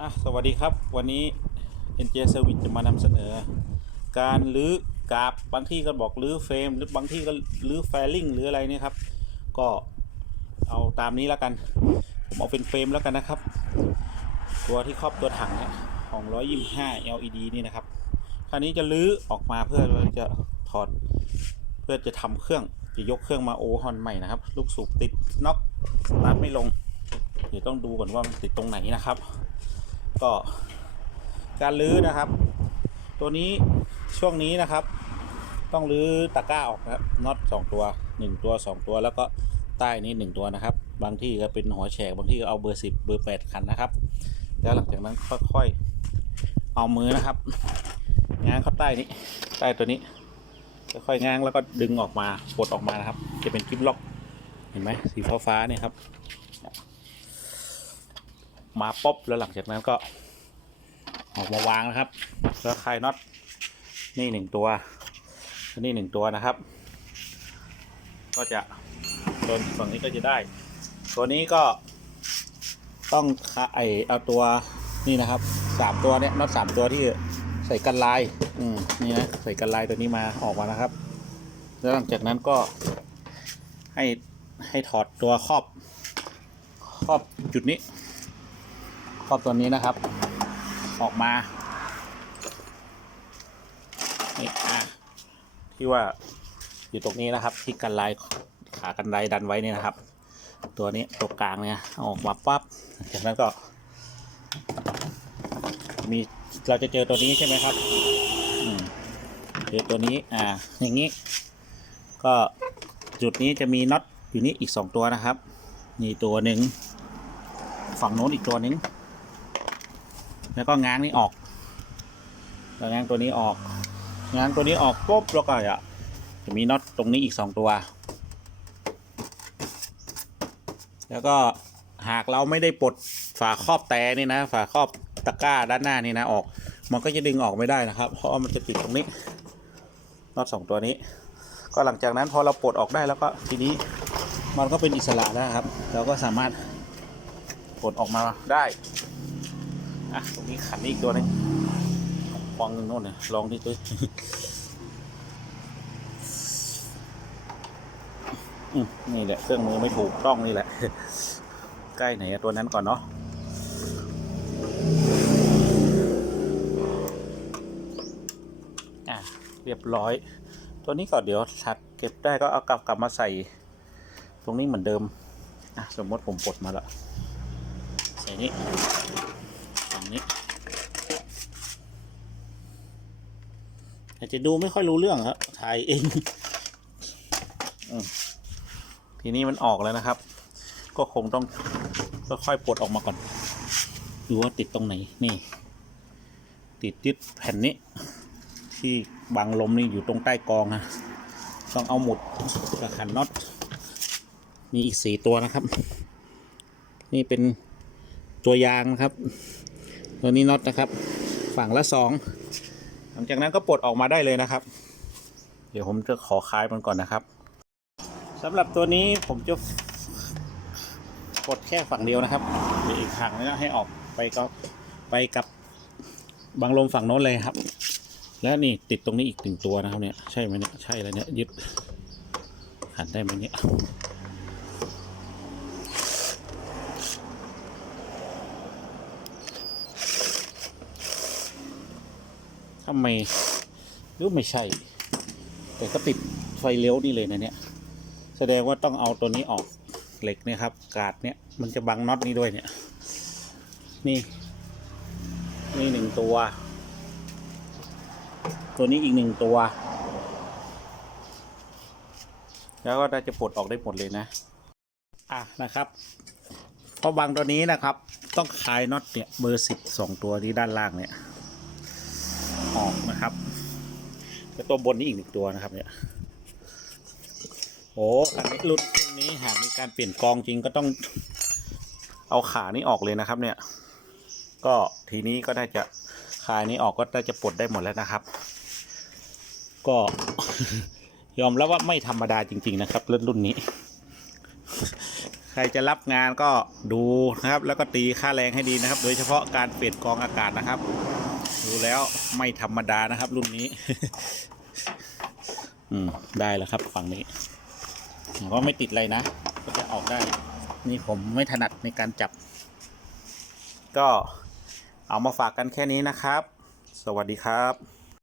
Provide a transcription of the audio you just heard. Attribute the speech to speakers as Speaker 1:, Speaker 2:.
Speaker 1: อะสวัสดีครับวันนี้ NJ Service จะมานำเสนอ การรื้อกาบบางที่ก็บอกรื้อเฟรมหรือบางที่ก็รื้อแฟลิงหรืออะไรนี่ครับ ก็เอาตามนี้แล้วกัน ผมเอาเป็นเฟรมแล้วกันนะครับ ตัวที่ครอบตัวถังเนี่ยของ 125 LED นี่นะครับ คราวนี้จะรื้อออกมาเพื่อจะถอดเพื่อจะทำเครื่องจะยกเครื่องมาโอฮอนใหม่นะครับ ลูกสูบติดน็อกตาร์ทไม่ลง เดี๋ยวต้องดูก่อนว่ามันติดตรงไหนนะครับ ก็การรื้อนะครับ ตัวนี้ช่วงนี้นะครับ ต้องรื้อตะกร้าออกนะครับน็อตสองตัวหนึ่งตัวสองตัวแล้วก็ใต้นี้หนึ่งตัวนะครับ บางที่ก็เป็นหัวแฉกบางที่ก็เอาเบอร์สิบเบอร์แปดคันนะครับ แล้วหลังจากนั้นค่อยๆเอามือนะครับง้างเข้าใต้นี้ใต้ตัวนี้ค่อยๆง้างแล้วก็ดึงออกมาปลดออกมานะครับ จะเป็นกิ๊บล็อกเห็นไหมสีฟ้าๆเนี่ยครับ มาป๊บแล้วหลังจากนั้นก็ออกมาวางนะครับ แล้วคลายน็อตนี่หนึ่งตัวนี่หนึ่งตัวนะครับ ก็จะโดนฝั่งนี้ก็จะได้ ตัวนี้ก็ต้องไอเอาตัวนี่นะครับสามตัวเนี่ยน็อตสามตัวที่ใส่กันลายอืมนี่นะใส่กันลายตัวนี้มาออกมานะครับ แล้วหลังจากนั้นก็ให้ให้ถอดตัวครอบครอบจุดนี้ ครอบตัวนี้นะครับ ออกมานี่อะที่ว่าอยู่ตรงนี้นะครับ ที่กันไลขากันไลดันไว้นี่นะครับ ตัวนี้ตัวกลางเนี่ยออกมาปั๊บจากนั้นก็มีเราจะเจอตัวนี้ใช่ไหมครับเจอตัวนี้อ่าอย่างนี้ ก็จุดนี้จะมีน็อตอยู่นี่อีกสองตัวนะครับ นี่ตัวหนึ่งฝั่งโน้นอีกตัวหนึ่ง แล้วก็ง้างนี่ออกแล้วง้างตัวนี้ออก ง้างตัวนี้ออกปุ๊บแล้วก็จะจะมีน็อตตรงนี้อีกสองตัว แล้วก็หากเราไม่ได้ปลดฝาครอบแต่นี่นะ ฝาครอบตะกร้าด้านหน้านี่นะออก มันก็จะดึงออกไม่ได้นะครับ เพราะว่ามันจะติดตรงนี้น็อตสองตัวนี้ ก็หลังจากนั้นพอเราปลดออกได้แล้วก็ทีนี้มันก็เป็นอิสระแล้วครับ เราก็สามารถปลดออกมาได้ อะตรงนี้ขันอีกตัวหนึงฟองโน่นเนี่ยลองดิตุ้ยนี่แหละเครื่องมือไม่ถูกต้องนี่แหละ ใกล้ไหนตัวนั้นก่อนเนาะอะเรียบร้อย ตัวนี้ก่อนเดี๋ยวชัดเก็บได้ก็เอากลับกลับมาใส่ ตรงนี้เหมือนเดิมอะสมมติผมปลดมาล้วใส่นี้ นี้อาจจะดูไม่ค่อยรู้เรื่องครับถ่ายเองอทีนี้มันออกแล้วนะครับ ก็คงต้องค่อยๆปลดออกมาก่อนดูว่าติดตรงไหนนี่ ติดยึดแผ่นนี้ ที่บังลมนี่อยู่ตรงใต้กองนะต้องเอาหมุดกับขันน็อตมีอีกสี่ตัวนะครับ นี่เป็นตัวยางนะครับ ตัวนี้น็อตนะครับ ฝั่งละสองหลังจากนั้นก็ปลดออกมาได้เลยนะครับ เดี๋ยวผมจะขอคลายมันก่อนนะครับสำหรับตัวนี้ผมจะปลดแค่ฝั่งเดียวนะครับเดี๋ยวอีกฝั่งนึงให้ออกไปก็ไปกับบังลมฝั่งโน้นเลยครับ แล้วนี่ติดตรงนี้อีกหนึ่งตัวนะครับเนี่ยใช่ไหมเนี่ยใช่แล้วเนี่ยยึดหันได้ไหมเนี่ย ทำไมหรือไม่ใช่ แต่ก็ติดไฟเลี้ยวนี่เลยนะเนี่ย แสดงว่าต้องเอาตัวนี้ออกเหล็กเนี่ยครับ กาดเนี่ยมันจะบังน็อตนี้ด้วยเนี่ย นี่ นี่หนึ่งตัว ตัวนี้อีกหนึ่งตัว แล้วก็น่าจะปลดออกได้หมดเลยนะ อะนะครับเพราะบางตัวนี้นะครับ ต้องคลายน็อตเนี่ยเบอร์สิบสองตัวที่ด้านล่างเนี่ย ออกนะครับแล้วตัวบนนี่อีกหนึ่งตัวนะครับ เนี่ยโอ้อันนี้รุ่นรุ่นนี้หากมีการเปลี่ยนกองจริงก็ต้องเอาขานี้ออกเลยนะครับ เนี่ย ก็ทีนี้ก็น่าจะคายนี้ออกก็น่าจะปลดได้หมดแล้วนะครับ ก็ยอมรับว่าไม่ธรรมดาจริง ๆ นะครับรุ่นรุ่นนี้ ใครจะรับงานก็ดูนะครับ แล้วก็ตีค่าแรงให้ดีนะครับ โดยเฉพาะการเปลี่ยนกรองอากาศนะครับ ดูแล้วไม่ธรรมดานะครับ รุ่นนี้ อืม ได้แล้วครับฝั่งนี้ก็ไม่ติดอะไรนะ ก็จะออกได้ นี่ผมไม่ถนัดในการจับ ก็เอามาฝากกันแค่นี้นะครับ สวัสดีครับ